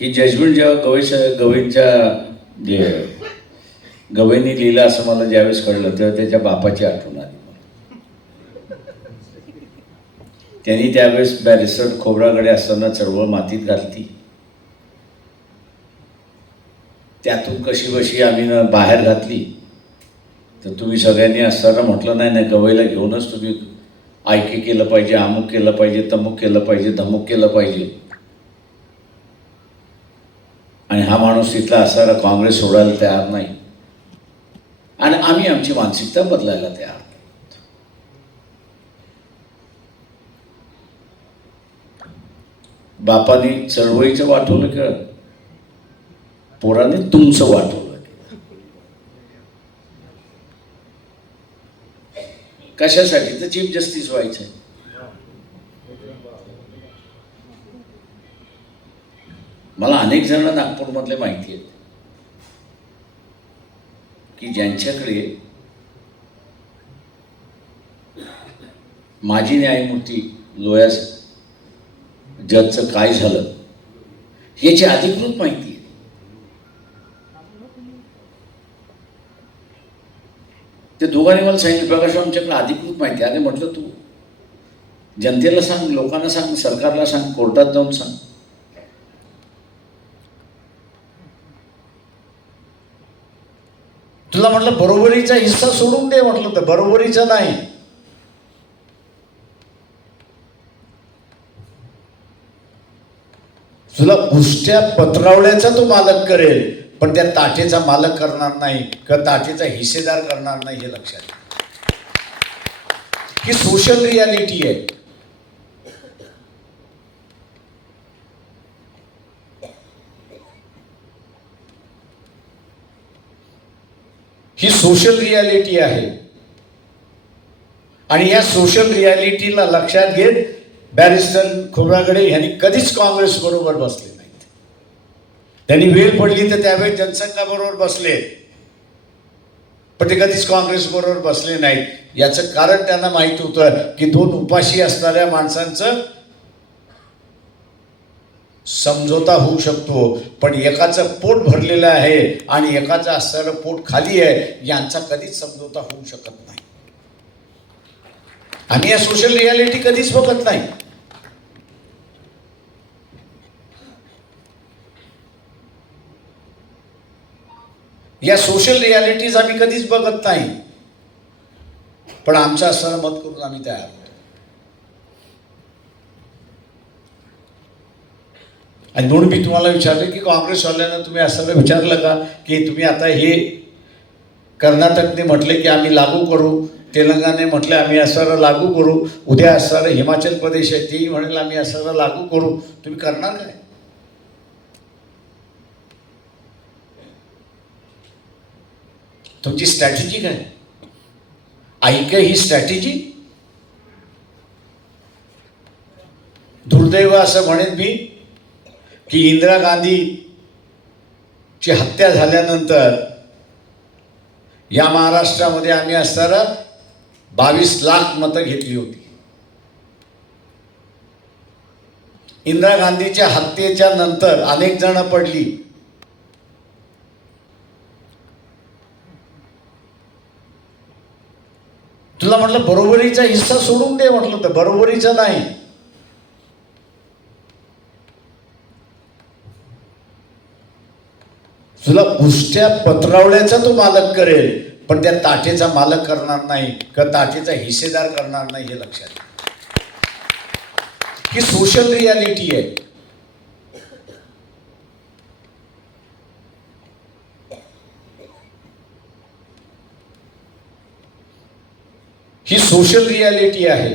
ही judgement जेव्हा गवईच्या गवईच्या जे गवईनी लिहिलं असं मला ज्यावेळेस कळलं तेव्हा त्याच्या बापाची आठवण आली. त्यांनी त्यावेळेस बॅरिस्टर खोबराकडे असताना चळवळ मातीत घालती त्यातून कशी बशी आम्ही बाहेर घातली. तर तुम्ही सगळ्यांनी असताना म्हटलं नाही नाही गवईला घेऊनच तुम्ही आयके केलं पाहिजे अमुक केलं पाहिजे तमुक केलं पाहिजे धमुक केलं पाहिजे आणि हा माणूस तिथला असायला काँग्रेस सोडायला तयार नाही. आणि आम्ही आमची मानसिकता बदलायला तयार नाही. बापाने चळवळीचं वाटवलं किंवा पोराने तुमचं वाटवलं कशासाठी? तर चीफ जस्टिस व्हायचं मला अनेक जण नागपूरमधले माहिती आहेत. की ज्यांच्याकडे माजी न्यायमूर्ती लोयास जजचं काय झालं याची अधिकृत माहिती आहे. ते दोघांनी मला सांगितलं प्रकाश आमच्याकडे अधिकृत माहिती आहे. अरे म्हटलं तू जनतेला सांग लोकांना सांग सरकारला सांग कोर्टात जाऊन सांग. तुला म्हटलं बरोबरीचा हिस्सा सोडून दे म्हटलं तर बरोबरीचा नाही. तुला उष्ट्या पत्रावळ्याचा तो मालक करेल पण त्या ताटेचा मालक करणार नाही किंवा ताटेचा हिस्सेदार करणार नाही हे लक्षात ही सोशल रियालिटी आहे. ही सोशल रियालिटी आहे. आणि या सोशल रियालिटीला लक्षात घेत बॅरिस्टर खोब्रागडे यांनी कधीच काँग्रेस बरोबर बसले नाहीत. त्यांनी वेळ पडली तर त्यावेळी जनसंघाबरोबर बसले. पण ते कधीच काँग्रेस बरोबर बसले नाहीत. याचं कारण त्यांना माहीत होतं की दोन उपाशी असणाऱ्या माणसांचं समझोता होऊ शकतो पण एकाचं पोट भरलेलं आहे आणि एकाचं असणारं पोट खाली आहे यांचा कधीच समझोता होऊ शकत नाही. आम्ही या सोशल रियालिटी कधीच बघत नाही. या सोशल रियालिटीज आम्ही कधीच बघत नाही. पण आमचं असणारं मत करून आम्ही तयार होतो आणि म्हणून मी तुम्हाला विचारलं की काँग्रेसवाल्यांना तुम्ही असं विचारलं का? की तुम्ही आता हे कर्नाटकने म्हटले की आम्ही लागू करू तेलंगणाने म्हटले आम्ही असणारं लागू करू उद्या असणारं हिमाचल प्रदेश आहे तेही म्हणेल आम्ही असणारं लागू करू. तुम्ही करणार काय? तुमची स्ट्रॅटेजी काय? ऐक ही स्ट्रॅटेजी दुर्दैव असं म्हणेन मी की इंदिरा गांधीची हत्या झाल्यानंतर या महाराष्ट्रामध्ये आम्ही असताना बावीस लाख मतं घेतली होती. इंदिरा गांधीच्या हत्येच्या नंतर अनेक जण पडली. तुला म्हटलं बरोबरीचा हिस्सा सोडून दे म्हटलं तर बरोबरीचा नाही. तुला उष्ट्या पत्रावळ्याचा तो मालक करेल पण त्या ताटेचा मालक करणार नाही किंवा ताटेचा हिस्सेदार करणार नाही हे लक्षात ही सोशल रियालिटी आहे. ही सोशल रियालिटी आहे.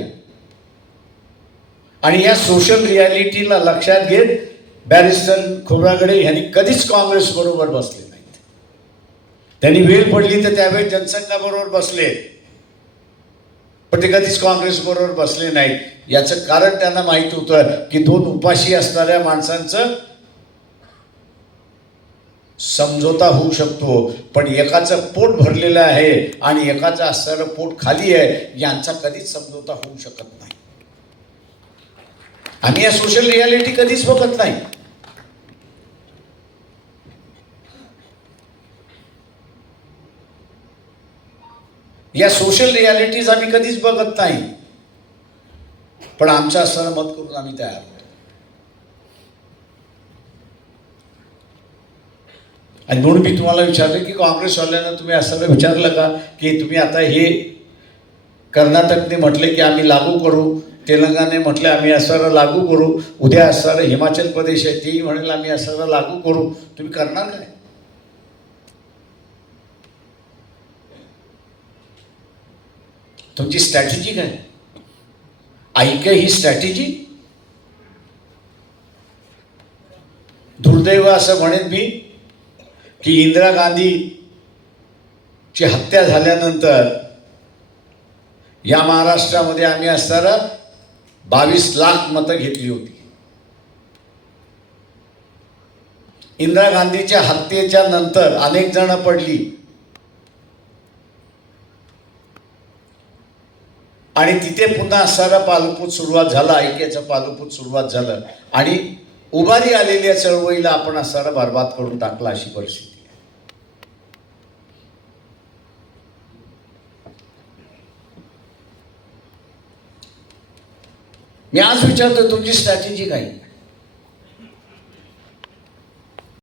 आणि या सोशल रियालिटीला लक्षात घेत बॅरिस्टर खोबरागडे यांनी कधीच काँग्रेस बरोबर बसले नाहीत. त्यांनी वेळ पडली तर त्यावेळेस जनसंघाबरोबर बसले. पण ते कधीच काँग्रेस बरोबर बसले नाहीत. याचं कारण त्यांना माहीत होतं की दोन उपाशी असणाऱ्या माणसांचं समझोता होऊ शकतो. पण एकाचं पोट भरलेलं आहे आणि एकाचं असणारं पोट खाली आहे यांचा कधीच समझोता होऊ शकत नाही. आम्ही या सोशल रियालिटी कधीच बघत नाही. या सोशल रियालिटीज आम्ही कधीच बघत नाही. पण आमच्या सहमत मत करून आम्ही तयार होतो आणि म्हणून मी तुम्हाला विचारलं की काँग्रेसवाल्यांना तुम्ही असं विचारलं का? की तुम्ही आता हे कर्नाटकने म्हटले की आम्ही लागू करू तेलंगणाने म्हटले आम्ही असं लागू करू उद्या असणारं हिमाचल प्रदेश आहे तेही म्हणेल आम्ही असं लागू करू. तुम्ही करणार काय? तुमची स्ट्रॅटेजी काय? ऐक ही स्ट्रॅटेजी दुर्दैव असं म्हणेन मी की इंदिरा गांधीची हत्या झाल्यानंतर या महाराष्ट्रामध्ये आम्ही असताना बावीस लाख मतं घेतली होती. इंदिरा गांधीच्या हत्येच्या नंतर अनेक जण पडली. आणि तिथे पुन्हा सारा पालपूत सुरुवात झाला ऐक्याचं पालपूत सुरुवात झालं. आणि उभारी आलेल्या चळवळीला आपण असणारा बरबाद करून टाकला अशी परिस्थिती. मी आज विचारतो तुमची स्ट्रॅटेजी काय?